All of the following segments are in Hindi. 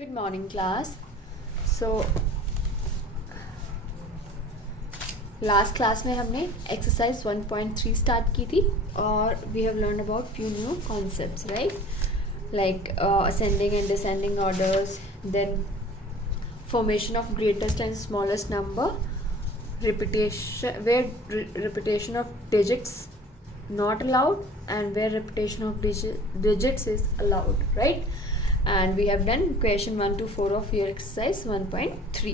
Good morning class. So last class में हमने एक्सरसाइज 1.3 स्टार्ट की थी और we have learn about few new concepts, right, like ascending and descending orders, then formation of greatest and smallest number, repetition of digits not allowed and where repetition of digits is allowed, right? And we have done question 1 to 4 of your exercise 1.3.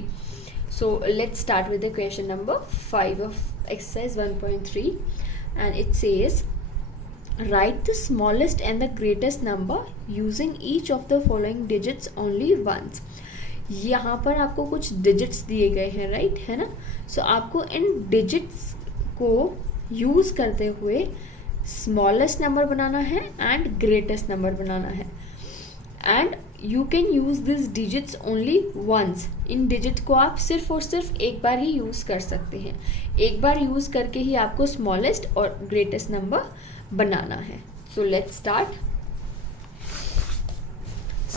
So let's start with the question number 5 of exercise 1.3, and it says write the smallest and the greatest number using each of the following digits only once. यहाँ पर आपको कुछ डिजिट्स दिए गए हैं, राइट, है ना. सो आपको इन डिजिट्स को यूज़ करते हुए स्मॉलेस्ट नंबर बनाना है एंड ग्रेटेस्ट नंबर बनाना है. And you can use this digits only once. इन डिजिट को आप सिर्फ और सिर्फ एक बार ही यूज़ कर सकते हैं. एक बार यूज़ करके ही आपको स्मॉलेस्ट और ग्रेटेस्ट नंबर बनाना है. So let's start.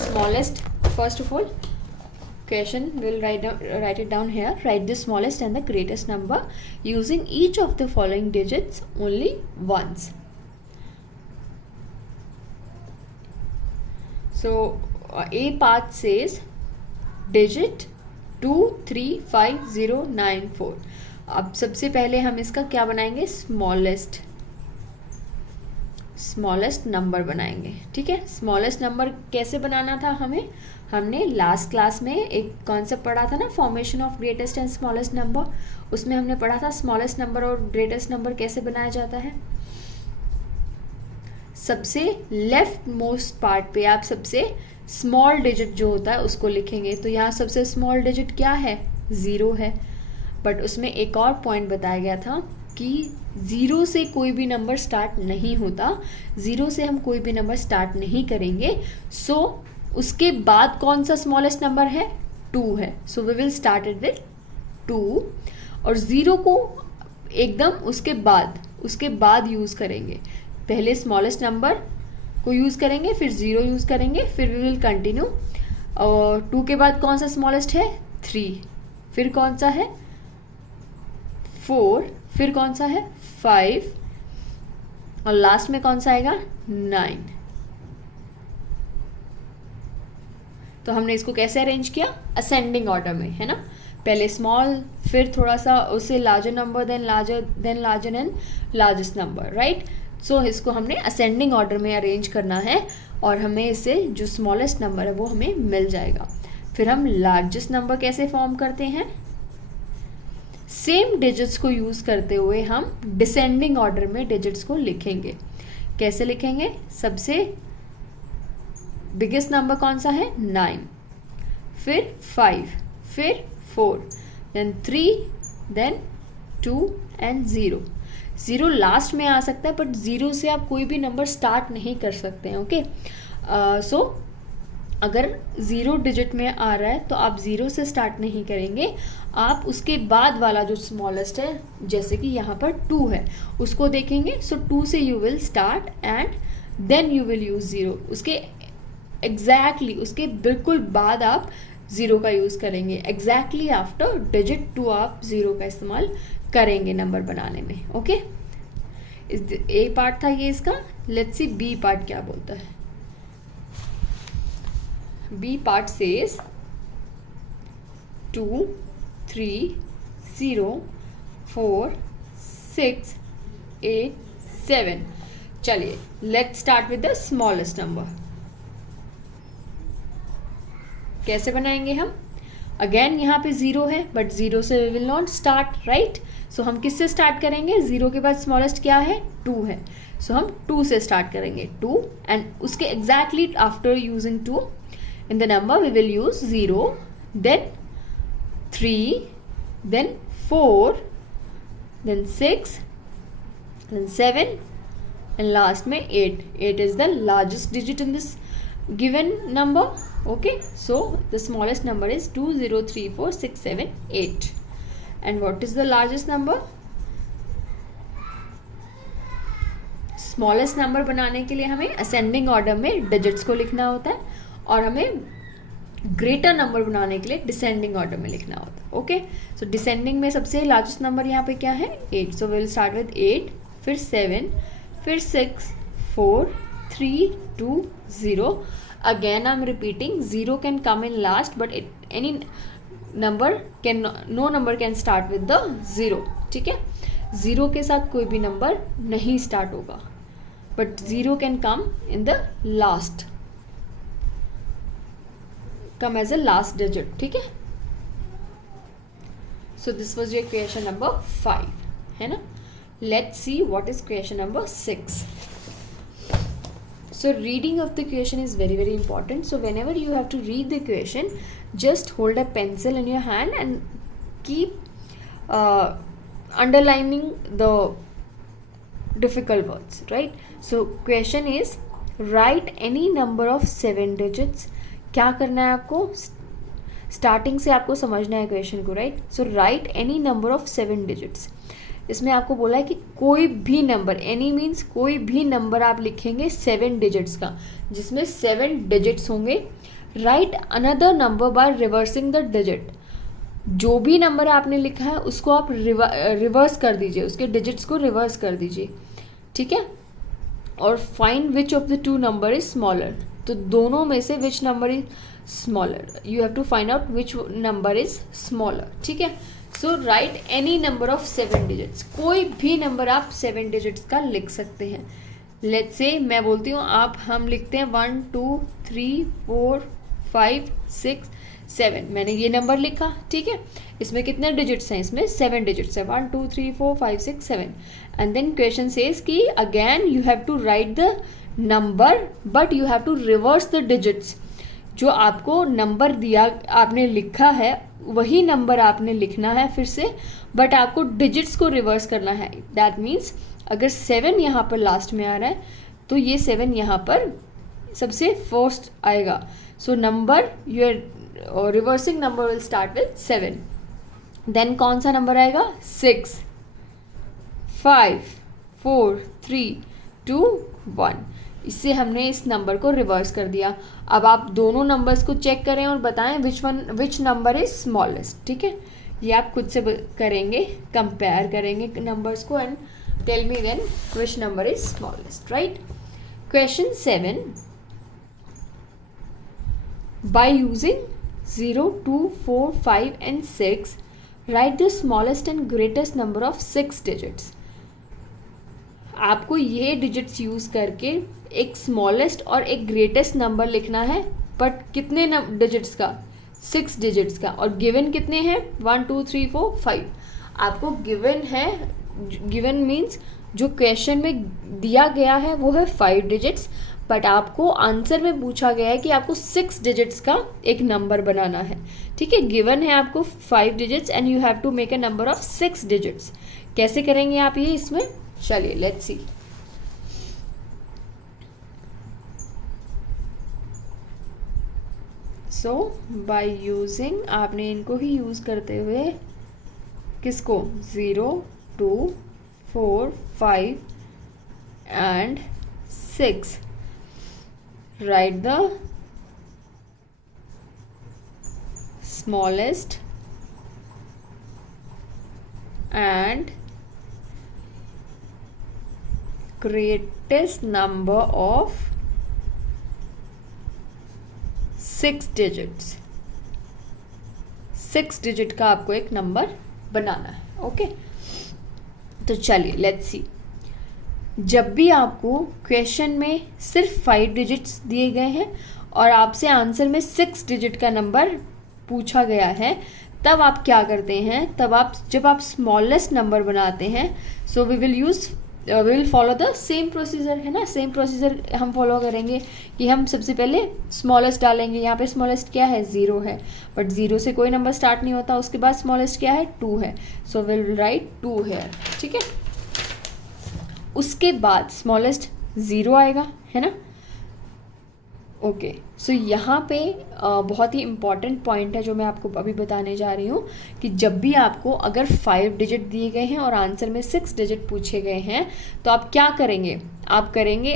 Smallest, first of all question we'll write it down here. Write the smallest and the greatest number using each of the following digits only once. So A part says digit 235094. अब सबसे पहले हम इसका क्या बनाएंगे, स्मॉलेस्ट नंबर बनाएंगे. ठीक है, स्मॉलेस्ट नंबर कैसे बनाना था हमने लास्ट क्लास में एक कॉन्सेप्ट पढ़ा था ना, formation of greatest and smallest number. उसमें हमने पढ़ा था स्मॉलेस्ट नंबर और ग्रेटेस्ट नंबर कैसे बनाया जाता है. सबसे लेफ्ट मोस्ट पार्ट पे आप सबसे स्मॉल डिजिट जो होता है उसको लिखेंगे. तो यहाँ सबसे स्मॉल डिजिट क्या है, 0 है. बट उसमें एक और पॉइंट बताया गया था कि 0 से कोई भी नंबर स्टार्ट नहीं होता. 0 से हम कोई भी नंबर स्टार्ट नहीं करेंगे. सो उसके बाद कौन सा स्मॉलेस्ट नंबर है, 2 है. So we will start it with 2 और 0 को एकदम उसके बाद यूज़ करेंगे. पहले स्मॉलेस्ट नंबर को यूज़ करेंगे, फिर 0 यूज़ करेंगे, फिर वी विल कंटिन्यू. और 2 के बाद कौन सा स्मॉलेस्ट है, 3, फिर कौन सा है 4, फिर कौन सा है 5 और लास्ट में कौन सा आएगा 9. तो हमने इसको कैसे अरेंज किया, असेंडिंग ऑर्डर में, है ना. पहले स्मॉल, फिर थोड़ा सा उससे larger number, then larger and largest number, right. So इसको हमने असेंडिंग ऑर्डर में अरेंज करना है और हमें इससे जो स्मॉलेस्ट नंबर है वो हमें मिल जाएगा. फिर हम लार्जेस्ट नंबर कैसे फॉर्म करते हैं, सेम डिजिट्स को यूज़ करते हुए हम डिसेंडिंग ऑर्डर में डिजिट्स को लिखेंगे. कैसे लिखेंगे, सबसे बिगेस्ट नंबर कौन सा है 9, फिर 5, फिर 4, देन 3, देन 2 एंड 0. 0 लास्ट में आ सकता है बट 0 से आप कोई भी नंबर स्टार्ट नहीं कर सकते हैं. ओके, सो अगर 0 डिजिट में आ रहा है तो आप 0 से स्टार्ट नहीं करेंगे. आप उसके बाद वाला जो स्मॉलेस्ट है, जैसे कि यहाँ पर 2 है, उसको देखेंगे. सो 2 से you will start and then you will use 0. उसके उसके बिल्कुल बाद आप 0 का यूज़ करेंगे. एग्जैक्टली आफ्टर डिजिट 2 आप 0 का इस्तेमाल करेंगे नंबर बनाने में. ओके, ए पार्ट था ये इसका. लेट्स सी बी पार्ट क्या बोलता है. B part says 2 3 0 4 6 8 7. चलिए let's start with the smallest number. कैसे बनाएंगे हम, अगेन यहाँ पे 0 है बट 0 से we will not start, right. सो हम किससे स्टार्ट करेंगे, 0 के बाद स्मॉलेस्ट क्या है 2 है. सो हम 2 से स्टार्ट करेंगे, 2 एंड उसके exactly after using 2 in the number we will use 0, then 3, then 4, then 6, then 7 and last में 8. 8 is the largest digit in this given number. Okay, so the smallest number is 2 0 3 4 6 7 8. And what is the largest number? Smallest number बनाने के लिए हमें असेंडिंग ऑर्डर में डिजिट्स को लिखना होता है और हमें ग्रेटर नंबर बनाने के लिए डिसेंडिंग ऑर्डर में लिखना होता है. ओके, सो डिसेंडिंग में सबसे लार्जेस्ट नंबर यहाँ पे क्या है 8. सो विल स्टार्ट विद 8, फिर 7, फिर 6, 4, 3, 2, 0. Again I am repeating, 0 can come in last but any number can, no number can start with the 0. ठीक है, 0 के साथ कोई भी नंबर नहीं स्टार्ट होगा, but 0 can come in the last, come as a last digit. ठीक है, so this was your question number 5 है ना. Let's see what is question number 6. So reading of the question is very very important. So whenever you have to read the question, just hold a pencil in your hand and keep underlining the difficult words, right? So question is, write any number of 7 digits. क्या करना है आपको, स्टार्टिंग से आपको समझना है क्वेश्चन को, right. So write any number of 7 digits. इसमें आपको बोला है कि कोई भी नंबर, एनी मीन्स कोई भी नंबर आप लिखेंगे 7 डिजिट्स का, जिसमें 7 डिजिट्स होंगे. Right another number by reversing the digit. जो भी नंबर आपने लिखा है उसको आप रिवर्स कर दीजिए, उसके डिजिट्स को रिवर्स कर दीजिए. ठीक है, और find which of the two number is smaller. तो दोनों में से which number is smaller, you have to find out which number is smaller. ठीक है, so write any number of 7 digits. कोई भी नंबर आप 7 डिजिट्स का लिख सकते हैं. लेट्स से मैं बोलती हूँ, आप हम लिखते हैं 1 2 3 4 5 6 7. मैंने ये नंबर लिखा. ठीक है, इसमें कितने डिजिट्स हैं, इसमें 7 डिजिट्स है, 1 2 3 4 5 6 7. एंड देन क्वेश्चन सेज कि again you have to write the number but you have to reverse the digits. जो आपको नंबर दिया, आपने लिखा है वही नंबर आपने लिखना है फिर से, बट आपको डिजिट्स को रिवर्स करना है. दैट मीन्स अगर 7 यहाँ पर लास्ट में आ रहा है तो ये 7 यहाँ पर सबसे फर्स्ट आएगा. So number you're reversing number will start with 7. Then कौन सा नंबर आएगा 6 5 4 3 2 1. इससे हमने इस नंबर को रिवर्स कर दिया. अब आप दोनों नंबर्स को चेक करें और बताएं विच नंबर इज स्मॉलेस्ट. ठीक है, ये आप खुद से करेंगे, कंपेयर करेंगे नंबर्स को and tell me then which number is smallest, right. Question 7, by using 0 2 4 5 and 6 write the smallest and greatest number of 6 digits. आपको ये डिजिट्स यूज़ करके एक स्मॉलेस्ट और एक ग्रेटेस्ट नंबर लिखना है, बट कितने डिजिट्स का, 6 डिजिट्स का. और गिवन कितने हैं 1 2 3 4 5. आपको गिवन है, गिवन मीन्स जो क्वेश्चन में दिया गया है वो है 5 डिजिट्स, बट आपको आंसर में पूछा गया है कि आपको 6 डिजिट्स का एक नंबर बनाना है. ठीक है, गिवन है आपको 5 digits and you have to make a number of 6 digits. कैसे करेंगे आप ये, इसमें चलिए let's see. So by using, आपने इनको ही यूज करते हुए किसको 0 2 4 5 and 6 write the smallest and greatest number of 6 digits. 6 digit का आपको एक नंबर बनाना है. ओके, तो चलिए लेट्स सी. जब भी आपको क्वेश्चन में सिर्फ 5 डिजिट्स दिए गए हैं और आपसे आंसर में 6 डिजिट का नंबर पूछा गया है, तब आप क्या करते हैं, तब आप जब आप स्मॉलेस्ट नंबर बनाते हैं, so we will follow the same procedure, है ना. सेम प्रोसीजर हम फॉलो करेंगे कि हम सबसे पहले स्मॉलेस्ट डालेंगे. यहाँ पे स्मॉलेस्ट क्या है 0 है, बट 0 से कोई नंबर स्टार्ट नहीं होता. उसके बाद स्मॉलेस्ट क्या है 2 है, सो विल राइट 2 है. ठीक है, उसके बाद स्मॉलेस्ट 0 आएगा, है ना. ओके, सो यहाँ पे बहुत ही इम्पॉर्टेंट पॉइंट है जो मैं आपको अभी बताने जा रही हूँ कि जब भी आपको अगर 5 डिजिट दिए गए हैं और आंसर में 6 डिजिट पूछे गए हैं, तो आप क्या करेंगे,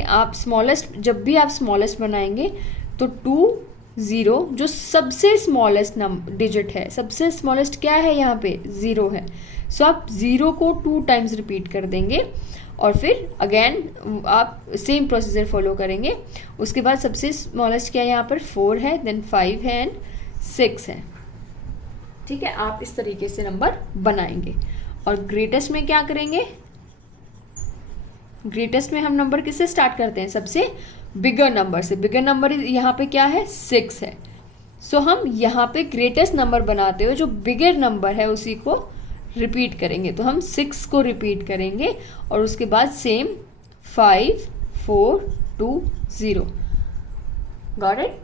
आप स्मॉलेस्ट, जब भी आप स्मॉलेस्ट बनाएंगे तो 2 ज़ीरो, जो सबसे स्मॉलेस्ट डिजिट है, सबसे स्मॉलेस्ट क्या है यहाँ पे, ज़ीरो है। सो आप ज़ीरो को 2 टाइम्स रिपीट कर देंगे और फिर अगेन आप सेम प्रोसीजर फॉलो करेंगे। उसके बाद सबसे स्मॉलेस्ट क्या है यहाँ पर, 4 है, देन 5 है एंड 6 है। ठीक है, आप इस तरीके से नंबर बनाएंगे। और ग्रेटेस्ट में क्या करेंगे, ग्रेटेस्ट में हम नंबर किससे स्टार्ट करते हैं, सबसे बिगर नंबर से। बिगर नंबर यहाँ पे क्या है, 6 है। सो हम यहाँ पे ग्रेटेस्ट नंबर बनाते हुए जो बिगर नंबर है उसी को रिपीट करेंगे। तो हम 6 को रिपीट करेंगे और उसके बाद सेम 5 4 2 0। Got it.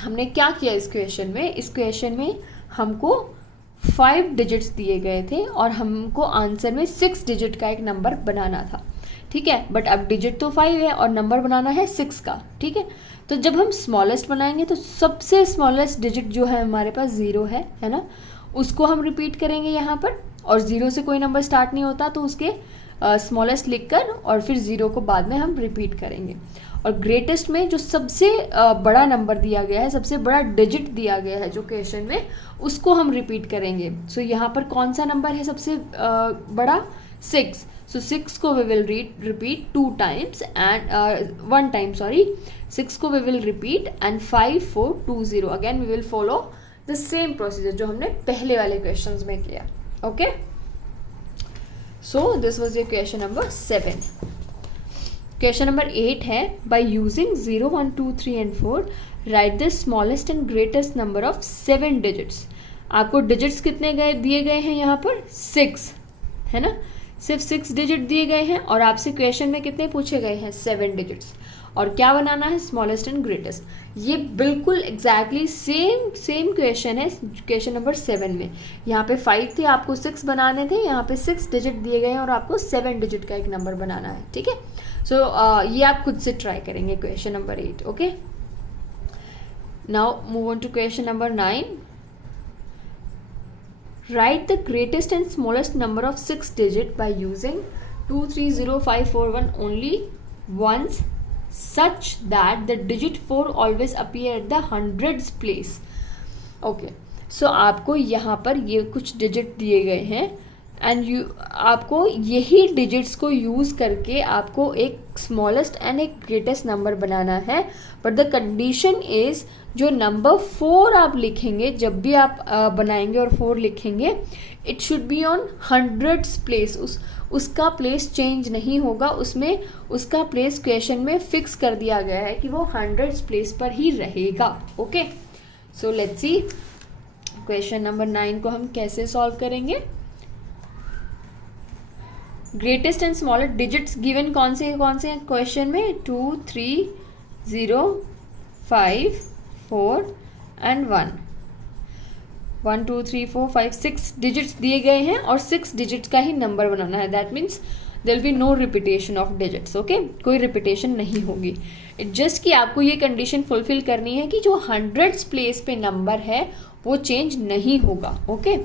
हमने क्या किया इस क्वेश्चन में, इस क्वेश्चन में हमको 5 डिजिट्स दिए गए थे और हमको आंसर में 6 डिजिट का एक नंबर बनाना था। ठीक है, बट अब डिजिट तो 5 है और नंबर बनाना है 6 का। ठीक है, तो जब हम स्मॉलेस्ट बनाएंगे तो सबसे स्मॉलेस्ट डिजिट जो है हमारे पास 0 है ना, उसको हम रिपीट करेंगे यहाँ पर। और 0 से कोई नंबर स्टार्ट नहीं होता तो उसके स्मॉलेस्ट लिखकर और फिर 0 को बाद में हम रिपीट करेंगे। और ग्रेटेस्ट में जो सबसे बड़ा नंबर दिया गया है, सबसे बड़ा डिजिट दिया गया है जो क्वेश्चन में, उसको हम रिपीट करेंगे। सो यहाँ पर कौन सा नंबर है सबसे बड़ा, 6। So 6 को we will repeat 2 times and 1 time, sorry. 6 को we will repeat and 5 4 2 0 again we will follow the same procedure जो हमने पहले वाले questions में किया। Okay, so this was your question number 7. Question number 8 है, by using 0 1 2 3 and 4 write the smallest and greatest number of 7 digits. आपको digits कितने दिए गए हैं यहाँ पर, 6 है ना, सिर्फ 6 डिजिट दिए गए हैं और आपसे क्वेश्चन में कितने पूछे गए हैं, 7 डिजिट्स। और क्या बनाना है, स्मॉलेस्ट एंड ग्रेटेस्ट। ये बिल्कुल एग्जैक्टली सेम क्वेश्चन है क्वेश्चन नंबर 7 में। यहाँ पे 5 थे, आपको 6 बनाने थे, यहाँ पे 6 डिजिट दिए गए हैं और आपको 7 डिजिट का एक नंबर बनाना है। ठीक है, सो ये आप खुद से ट्राई करेंगे question number 8। Okay, now move on to question number 9. Write the greatest and smallest number of 6 digit by using 2 3 0 5 4 1 only once, such that the digit 4 always appear at the hundreds place. Okay, so आपको यहाँ पर ये कुछ डिजिट दिए गए हैं एंड आपको यही डिजिट्स को यूज़ करके आपको एक स्मॉलेस्ट एंड एक ग्रेटेस्ट नंबर बनाना है। बट द कंडीशन इज़, जो नंबर 4 आप लिखेंगे, जब भी आप बनाएंगे और 4 लिखेंगे, it should be on hundreds place. उसका प्लेस चेंज नहीं होगा, उसमें उसका प्लेस क्वेश्चन में फिक्स कर दिया गया है कि वो हंड्रेड्स प्लेस पर ही रहेगा। Okay, so let's see question number 9 को हम कैसे सॉल्व करेंगे। Greatest and smallest digits given कौन से हैं क्वेश्चन में, 2 3 0 5 4 एंड 1 1 2 3 4 5 6 डिजिट्स दिए गए हैं और 6 डिजिट्स का ही नंबर बनाना है। That means there will be no repetition of digits. Okay, कोई रिपीटेशन नहीं होगी। इट जस्ट कि आपको ये कंडीशन फुलफिल करनी है कि जो हंड्रेड्स प्लेस पे नंबर है वो चेंज नहीं होगा। ओके,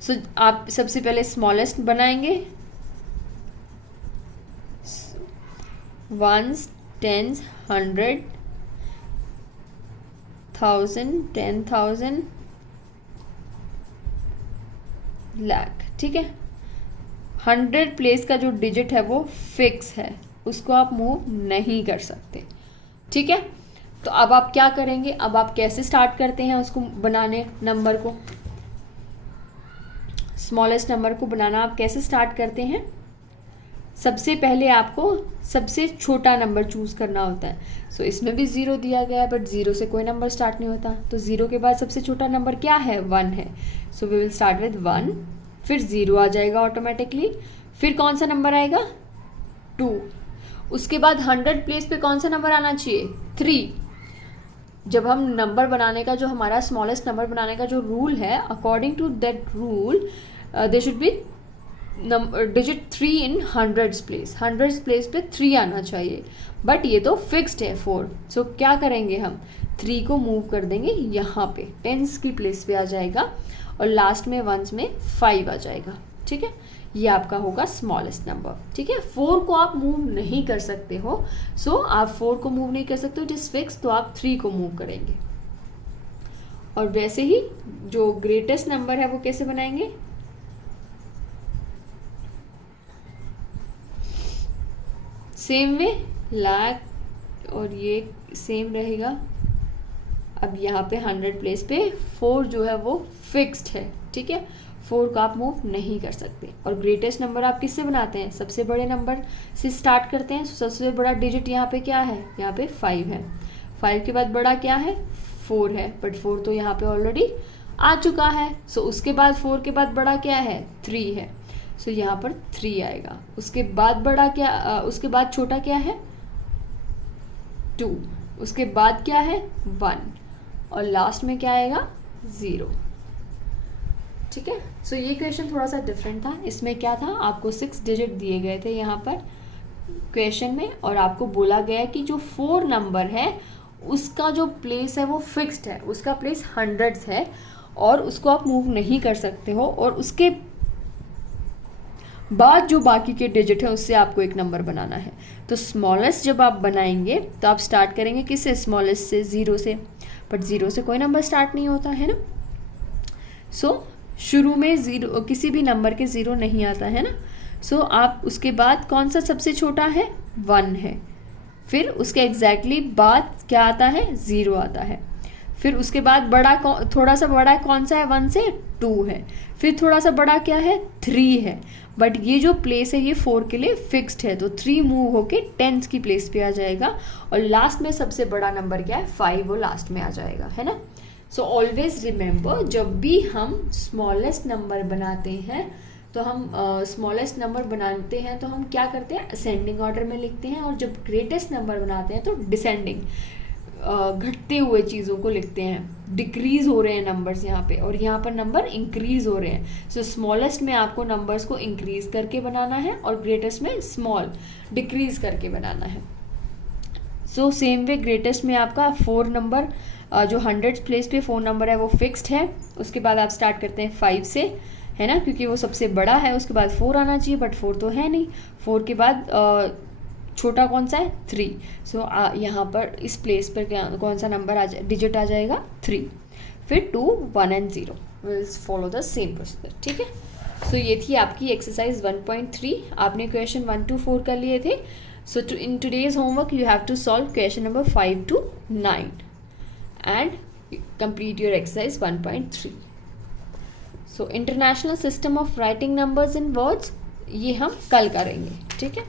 सो आप सबसे पहले स्मॉलेस्ट बनाएंगे, 1s 10s 100 1000 10,000 लाख। ठीक है, 100 प्लेस का जो डिजिट है वो फिक्स है, उसको आप मूव नहीं कर सकते। ठीक है, तो अब आप क्या करेंगे, अब आप कैसे स्टार्ट करते हैं उसको बनाने, नंबर को, स्मॉलेस्ट नंबर को बनाना आप कैसे स्टार्ट करते हैं। सबसे पहले आपको सबसे छोटा नंबर चूज़ करना होता है। सो इसमें भी 0 दिया गया है, बट 0 से कोई नंबर स्टार्ट नहीं होता, तो 0 के बाद सबसे छोटा नंबर क्या है, 1 है। So we will start with 1, फिर 0 आ जाएगा ऑटोमेटिकली, फिर कौन सा नंबर आएगा, 2। उसके बाद 100 प्लेस पे कौन सा नंबर आना चाहिए, 3। जब हम नंबर बनाने का, जो हमारा स्मॉलेस्ट नंबर बनाने का जो रूल है, according to that rule they should be digit 3 in hundreds place. Hundreds place पे 3 आना चाहिए, बट ये तो फिक्स्ड है 4। सो क्या करेंगे, हम 3 को मूव कर देंगे यहाँ पे, टेंस की प्लेस पे आ जाएगा और लास्ट में वंस में 5 आ जाएगा। ठीक है, ये आपका होगा स्मॉलेस्ट नंबर, ठीक है। 4 को आप मूव नहीं कर सकते हो, सो आप 4 को मूव नहीं कर सकते हो, इट इज फिक्स, तो आप 3 को मूव करेंगे। और वैसे ही जो ग्रेटेस्ट नंबर है वो कैसे बनाएंगे, सेम वे लाख, और ये सेम रहेगा। अब यहाँ पे 100 प्लेस पे 4 जो है वो फिक्स्ड है, ठीक है। 4 को आप मूव नहीं कर सकते। और ग्रेटेस्ट नंबर आप किससे बनाते हैं, सबसे बड़े नंबर से स्टार्ट करते हैं। सबसे बड़ा डिजिट यहाँ पे क्या है, यहाँ पे 5 है। 5 के बाद बड़ा क्या है, 4 है, बट 4 तो यहाँ पे ऑलरेडी आ चुका है। सो उसके बाद 4 के बाद बड़ा क्या है, 3 है। सो यहाँ पर 3 आएगा। उसके बाद बड़ा क्या, उसके बाद छोटा क्या है, 2। उसके बाद क्या है, 1, और लास्ट में क्या आएगा, 0, ठीक है। सो ये क्वेश्चन थोड़ा सा डिफरेंट था। इसमें क्या था, आपको 6 डिजिट दिए गए थे यहाँ पर क्वेश्चन में, और आपको बोला गया कि जो 4 नंबर है उसका जो प्लेस है वो फिक्स्ड है, उसका प्लेस 100 है, और उसको आप मूव नहीं कर सकते हो। और उसके बाद जो बाकी के डिजिट है उससे आपको एक नंबर बनाना है। तो स्मॉलेस्ट जब आप बनाएंगे तो आप स्टार्ट करेंगे किससे, स्मॉलेस्ट से, 0 से। बट 0 से कोई नंबर स्टार्ट नहीं होता है ना। सो शुरू में 0, किसी भी नंबर के 0 नहीं आता है ना। सो आप उसके बाद कौन सा सबसे छोटा है, 1 है। फिर उसके एग्जैक्टली बाद क्या आता है, 0 आता है। फिर उसके बाद बड़ा थोड़ा सा बड़ा कौन सा है, 1 से 2 है। फिर थोड़ा सा बड़ा क्या है, 3 है। बट ये जो प्लेस है ये 4 के लिए फिक्स्ड है, तो 3 मूव होके 10 की प्लेस पे आ जाएगा। और लास्ट में सबसे बड़ा नंबर क्या है, 5, वो लास्ट में आ जाएगा, है ना। सो ऑलवेज रिमेंबर, जब भी हम स्मॉलेस्ट नंबर बनाते हैं तो हम स्मॉलेस्ट नंबर बनाते हैं तो हम क्या करते हैं, असेंडिंग ऑर्डर में लिखते हैं। और जब ग्रेटेस्ट नंबर बनाते हैं तो डिसेंडिंग, घटते हुए चीज़ों को लिखते हैं। डिक्रीज हो रहे हैं नंबर्स यहाँ पे, और यहाँ पर नंबर इंक्रीज हो रहे हैं। सो स्मॉलेस्ट में आपको नंबर्स को इंक्रीज करके बनाना है, और ग्रेटेस्ट में स्मॉल डिक्रीज करके बनाना है। सो सेम वे ग्रेटेस्ट में आपका 4 नंबर, जो 100 प्लेस पे 4 नंबर है वो फिक्स्ड है। उसके बाद आप स्टार्ट करते हैं 5 से, है ना, क्योंकि वो सबसे बड़ा है। उसके बाद 4 आना चाहिए, बट 4 तो है नहीं। 4 के बाद छोटा कौन सा है, 3। सो यहाँ पर इस प्लेस पर कौन सा नंबर डिजिट आ जाएगा, 3। फिर 2, 1 and 0 will follow the same procedure, ठीक है। सो ये थी आपकी एक्सरसाइज 1.3। आपने क्वेश्चन 1 to 4 कर लिए थे। So in today's homework you have to solve question number 5 to 9 and complete your exercise 1.3. So international system of writing numbers in words, ये हम कल करेंगे, ठीक है।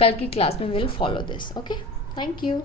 कल की क्लास में will follow this, okay. Thank you.